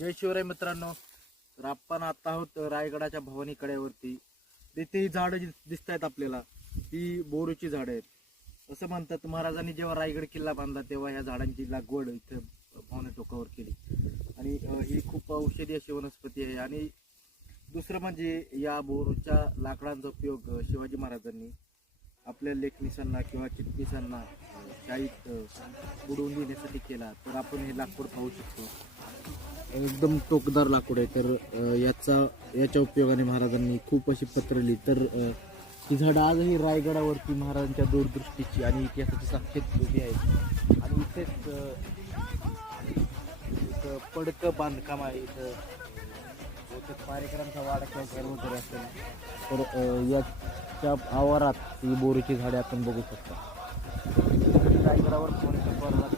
जय शिवराय मित्रांनो. तर आपण आता आहोत रायगडाच्या भवानी कड्यावरती. तिथे ही झाडं जी दिसत आहेत आपल्याला. ती बोरूची झाडं आहेत. असं म्हणतात महाराजांनी जेव्हा रायगड किल्ला बांधला तेव्हा ह्या झाडांची लागवड इथं भवानी टोकावर केली. आणि ही खूप औषधी अशी वनस्पती आहे. आणि दुसरं म्हणजे या बोरूच्या लाकडांचा उपयोग शिवाजी महाराजांनी आपल्या लेखनिसांना किंवा चिटणीसांना अं, शाळेत बुडवून देण्यासाठी केला. तर आपण हे लाकूड पाहू शकतो. एकदम टोकदार लाकूड आहे. तर याचा याच्या उपयोगाने महाराजांनी खूप अशी पत्रली तर ही झाडं आजही रायगडावरती महाराजांच्या दूरदृष्टीची आणि इतिहासाची साक्षीत उभी आहेत. आणि इथेच एक पडकं बांधकाम आहे. इथं कार्यक्रमचा वाडा किंवा घर वगैरे असेल. तर याच्या आवारात ही बोरीची झाडे आपण बघू शकतो. रायगडावर